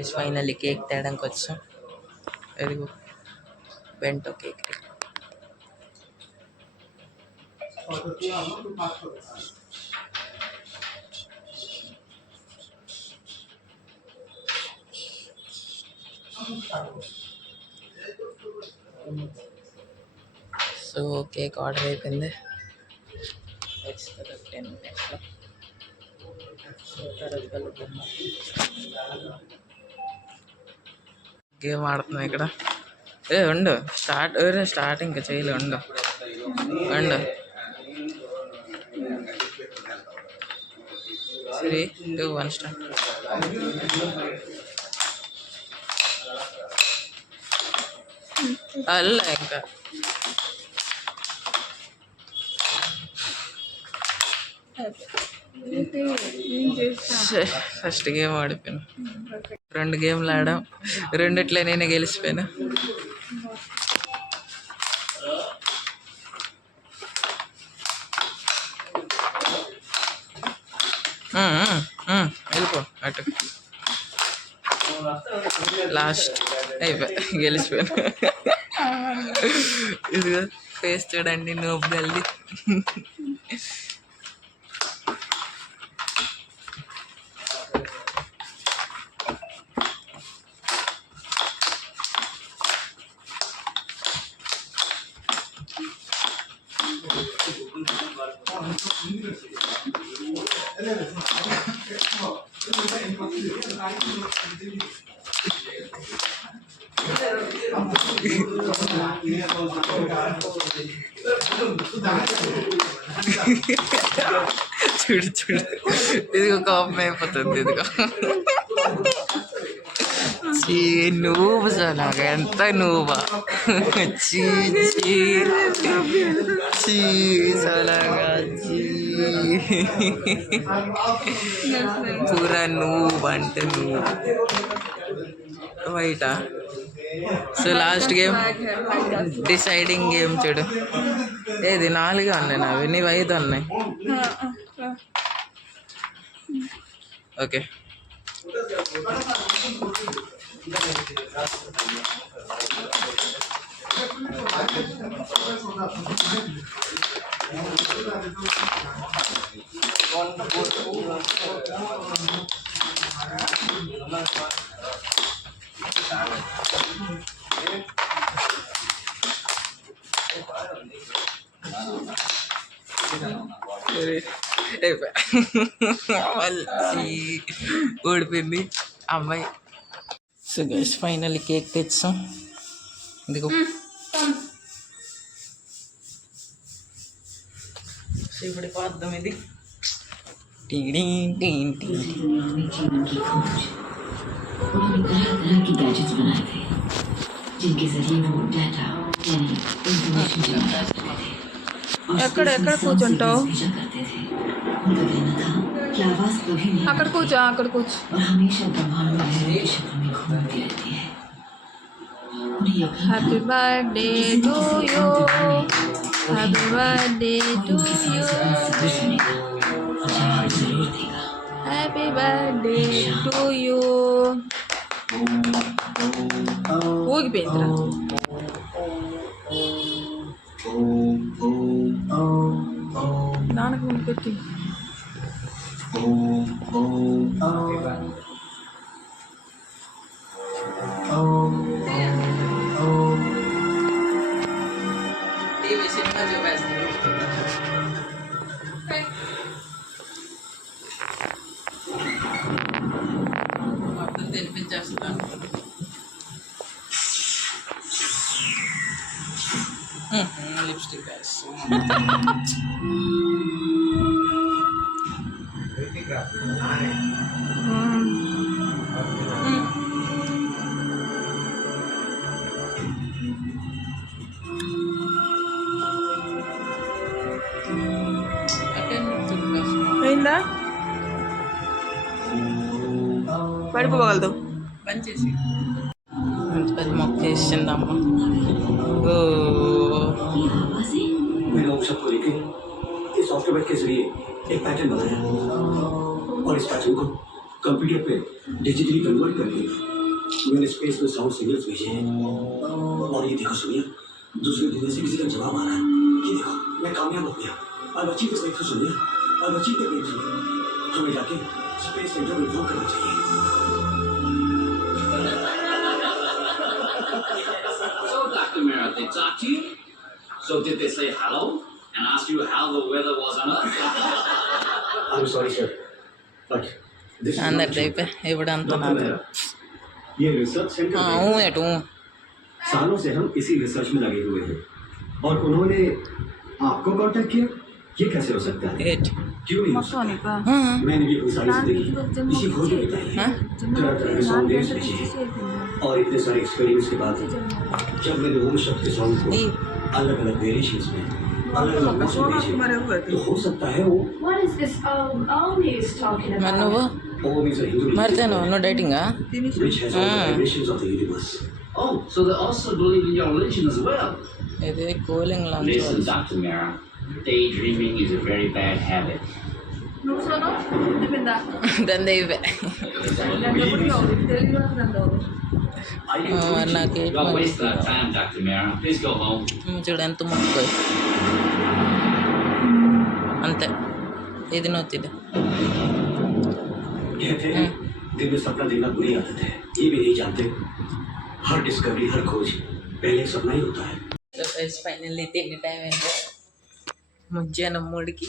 इस finally cake తేడానికి వచ్చాం. ఇదిగో bento cake. So cake order అయిపోయింది. వచ్చేది 10 minutesలో. సో తర్వాత కలుద్దాం. గేమ్ ఆడుతున్నాం ఇక్కడ. ఉండు స్టార్ట్ ఇంకా చేయలే. ఉండు 3, 2, 1 స్టార్ట్. అల్ల ఇంకా ఫస్ట్ గేమ్ ఆడిపోయాను. 2 గేమ్లు ఆడాం. 2 నేనే గెలిచిపోయాను. వెళ్ళిపో అటు. లాస్ట్ అయిపోయి గెలిచిపోయాను. ఇదిగో ఫేస్ చూడండి, నోపు గల్లి. చూడు చూడు, ఇదిగో కోపం అయిపోతుంది. ఇదిగో చీ నువ్వు సలాగా, ఎంత నువ్వా, చీ చీ చీ సలాగా, చీ పూరా నువ్వు అంటే నువ్వు వైటా. So last game deciding game చూడు. ఏది 4 ఉన్నాయి నావి, నీవి 5 ఉన్నాయి. ఓకే ఓడిపోయింది అమ్మాయి. సో గైస్ ఫైనల్లీ కేక్ తెచ్చాం. ఇదిగో సో ఇప్పుడు పాద్దాం. ఇది ఎక్కడ కూర్చుంటావు? అక్కడ కూర్చో, అక్కడ కూర్చో. Happy birthday to you, happy birthday to you, happy birthday to you. ఊగిపోయిందిరా. నాన్నకు ముందు పెట్టి టీవీ సినిమా చూపేస్తుంది. మొత్తం తినిపించేస్తాను. లిప్స్టిక్ అయిందా? పడిపోగలదు. పని చేసి పెద్ద మొక్క చేసిందమ్మ. लोग सबको लेके इस सॉफ्टवेयर के जरिए एक पैटर्न बनाया और इस पैटर्न को कंप्यूटर पे डिजिटली कन्वर्ट करके मैंने स्पेस में साउंड सिग्नल्स भेजे हैं। और ये देखो सुनिए, दूसरे दुनिया से किसी का जवाब आ रहा है। ये देखो, मैं कामयाब हो गया। अब अच्छी से देखो सुनिए, अब अच्छी से देखिए, हमें जाके स्पेस सेंटर में इन्फॉर्म करना चाहिए। So, Dr. Merritt, they talked to you? So did they say hello and ask you how the weather was on Earth? I'm sorry sir, but this is not అందరిది true. అయిపోయి ఇప్పుడు అంత doctor నాకు मेहरा, ये research centre है। ఎటు सालों से हम इसी रिसर्च में लगे हुए हैं और उन्होंने आपको कांटेक्ट किया। ये कैसे हो सकता है? ఎయిట్ क्यों नहीं हो మొత్తం सकता? నీకు मैंने ये गुजारिश देखी, इसी खोज में बताई है। तरह तरह के साउंड वेव्स भेजे हैं और इतने सारे एक्सपेरिमेंट्स के बाद जब मैंने ओम शब्द के साउंड को अलग अलग वेरिएशंस में अलग अलग मोड्स में भेजे, तो हो सकता है वो What is this Om is talking మరి about? నువ్వు Om is a Hindu మరితే religion నువ్వు డైటింగా which has all the vibrations of the universe. Oh, so they also believe in your religion as well. ఇది cooling lunch Listen, Dr. Merritt, daydreaming is a very bad habit. నువ్వు సోను చెప్పిందా దందే ఇవే తెలుగు రాదు I didn't నాకు eight Don't waste our time, Dr. Merritt. Please go home. చూడు ఎంత ముక్కుపోయి అంతే ఇది నువ్వు తిడు कहते हैं दिन में सपना देखना बुरी आदत है। ये भी नहीं जानते हर डिस्कवरी हर खोज पहले एक सपना ही होता है। సో గైస్ ఫైనల్లీ తిండి టైం అయింది మధ్యాహ్నం 3కి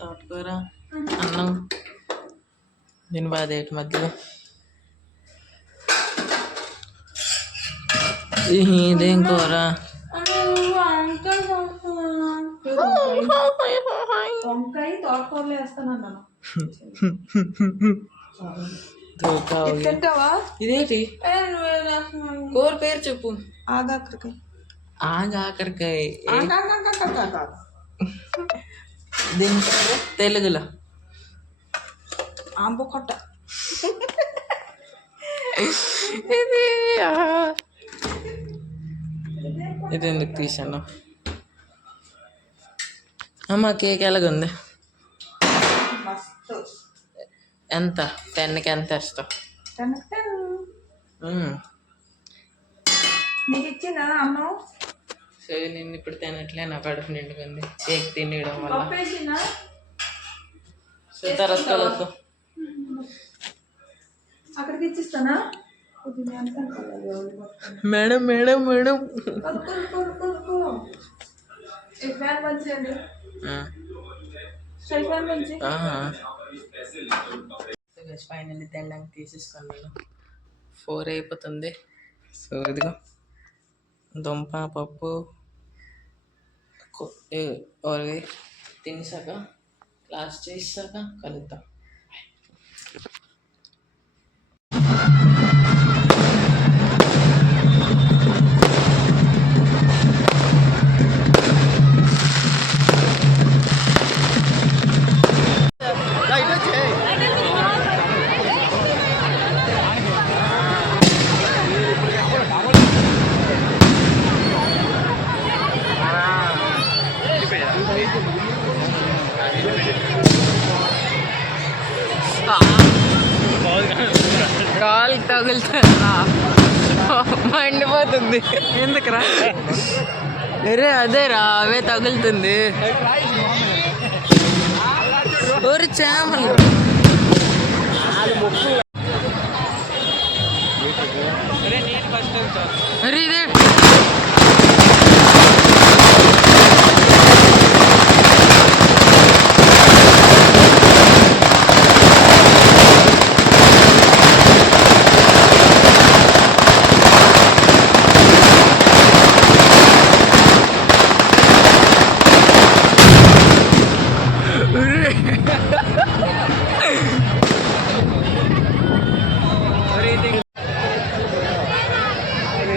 తోటకూర అన్నం దీని బాధ ఏంటి మధ్యలో ఇదేం కూర వంకాయ తోటకూరలు వేస్తానన్నాను ధోకా ఉంది. తింటావా ఇదేంటి కూర పేరు చెప్పు ఆగాకరకాయ ఆగాకరకాయ ఆగాకరకాయ దీని పేరు తెలుగులో ఆంబ కొట్ట ఇది ఇది ఎందుకు తీసాను అమ్మ కేక్ ఎలాగుంది మస్తు ఎంత 10కి ఎంత వేస్తావు నీకు ఇచ్చిందా అన్నం సో నేను ఇప్పుడు తినట్లే నా కడుపు నిండుకుంది కేక్ తినడం వల్ల పప్పు వేసిందా సో తర్వాత కలుద్దాం అక్కడికి ఇచ్చిస్తానా మేడం మేడం మేడం ఫ్యాన్ మంచిదండి స్ట్రై ఫ్యాన్ మంచి ఫైనల్లీ తినడానికి తీసేసుకున్నాను 4 అయిపోతుంది సో ఇదిగో దుంప పప్పు తినేసాక క్లాస్ చేసాక కలుద్దాం కాలు తగులుతుందా మండిపోతుంది ఎందుకురా అరే అదేరా అవే తగులుతుంది ஒரு చేమలు అరే ఇదే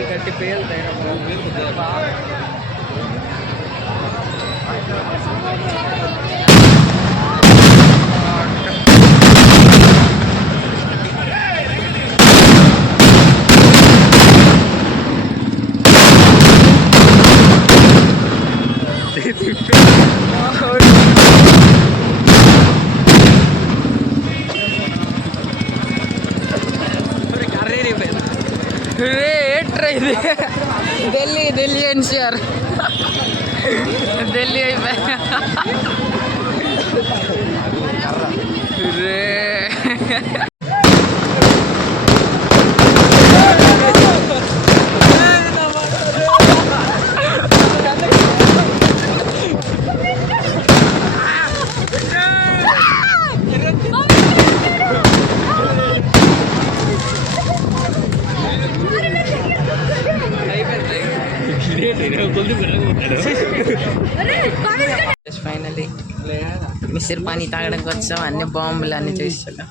గట్టి పేలుతాయి ఏంట్రా ఇది ఢిల్లీ ఎన్సిఆర్ ఢిల్లీ అయిపోయా రే ఫైనలీ మిస్టర్ పానీ తాగడానికి వచ్చాం అన్ని బాంబులు అన్ని చేస్తాం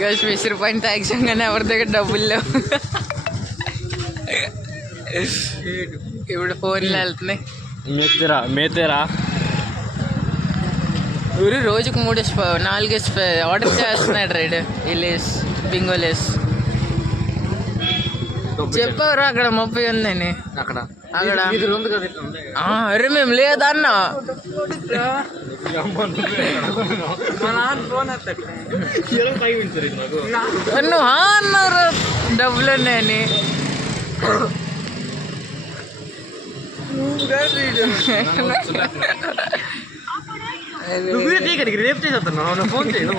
గర్ల్స్ మిస్టర్ పానీ తాగాం కానీ ఎవరి దగ్గర డబ్బులు లేవు ఇప్పుడు ఫోన్లు వెళ్తున్నాయి మేతేరా ఊరు రోజుకు 4 ఆర్డర్ చేస్తున్నాడు రైడ్ ఇలేస్ బింగోలేస్ చెప్పారు అక్కడ 30 ఉందని అక్కడ అక్కడ ఉంది కదా ఇట్లా ఉంది. అరే మేము లేదన్నా నువ్వు అన్నారు డబ్బులు ఉన్నాయని రేపు చేసేస్తాను ఫోన్ చేయడం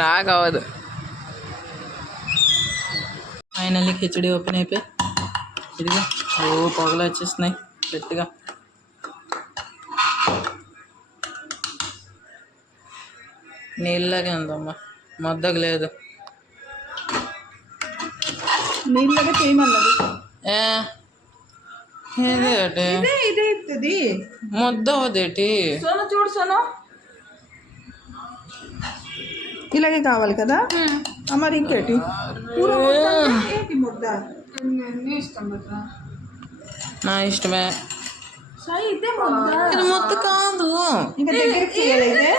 నాకు అవ్వదు ఫైనల్లీ కిచడి ఓపెన్ అయిపోయి ఇదిగా పొగలు వచ్చేస్తున్నాయి గట్టిగా నీళ్ళలాగే ఉందమ్మా మొద్దకు లేదు నీళ్ళగా చేయమన్నది ఏదేటి ఇదే ఇస్తుంది మొద్ద అదేటి సోను చూడు సోను ఇలాగే కావాలి కదా మరి ఇంకేటి ఏంటి ముద్ద ఇష్టం కదా నా ఇష్టమే సాయి ఇదే ముద్ద ఇది మొత్త కాదు ఇంకా దగ్గరికి చేయలేదే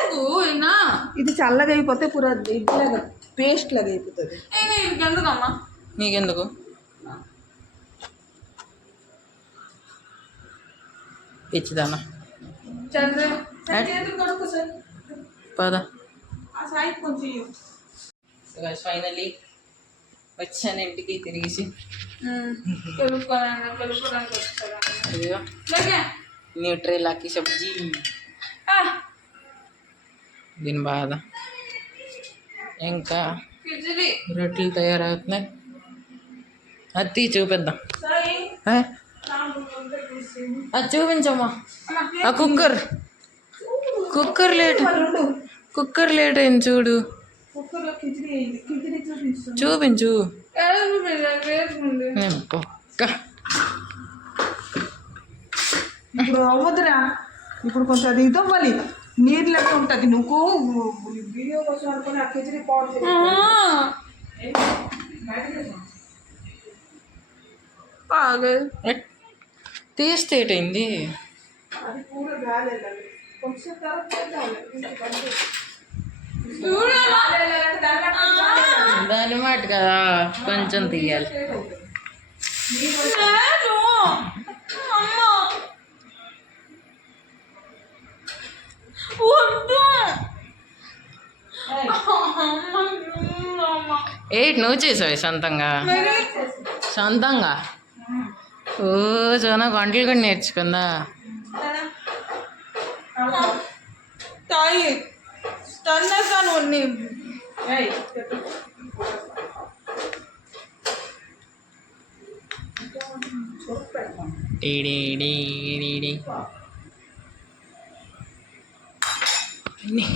ఇది చల్లగా అయిపోతే పూర ఇట్లాగా పేస్ట్ లాగా అయిపోతుంది ఎందుకమ్మా నీకెందుకు పిచ్చిదానా పద ఫైనల్లీ వచ్చాను ఇంటికి తిరిగేసి ఇదిగో న్యూట్రెలాకి సబ్జీ దీని బాధ ఇంకా రొట్టెలు తయారవుతున్నాయి అది చూపిద్దాం అది చూపించమ్మా ఆ కుక్కర్ లేట్ అయింది చూడు చూపించు ఇప్పుడు అవ్వదురా ఇప్పుడు కొంచెం అది ఇదవ్వాలి నీరు లెక్క ఉంటుంది నువ్వు వీడియో కోసం అనుకుని ఆ కిచడీ తీస్తే ఏటైంది అది కూడా గాలేదు కొంచెం దాని మాట కదా కొంచెం తీయాలి ఏంటి నువ్వు చేసావు సొంతంగా ఓ చాలా వంటలు కూడా నేర్చుకుందా తాయి తన్నగాను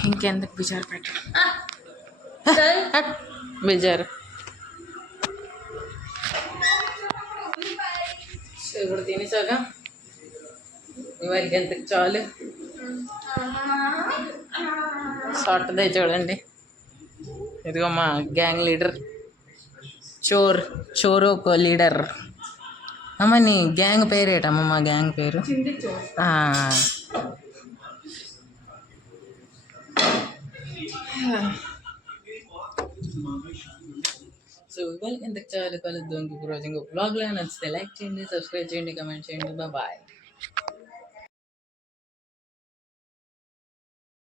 ఇంకెందుకు బిజారు పెట్టడం బిజారు ఇప్పుడు తినేసాగా ఇవాళకి ఎంతకు చాలు సొట్టదే చూడండి ఇదిగో మా గ్యాంగ్ లీడర్ చోరోకో లీడర్ అమ్మ నీ గ్యాంగ్ పేరేటమ్మ మా గ్యాంగ్ పేరు సో ఇవాళ ఎంతకు చాలు కలుద్దాం ఇంకొక రోజు ఇంకో బ్లాగ్లో నచ్చితే లైక్ చేయండి సబ్స్క్రైబ్ చేయండి కమెంట్ చేయండి బాయ్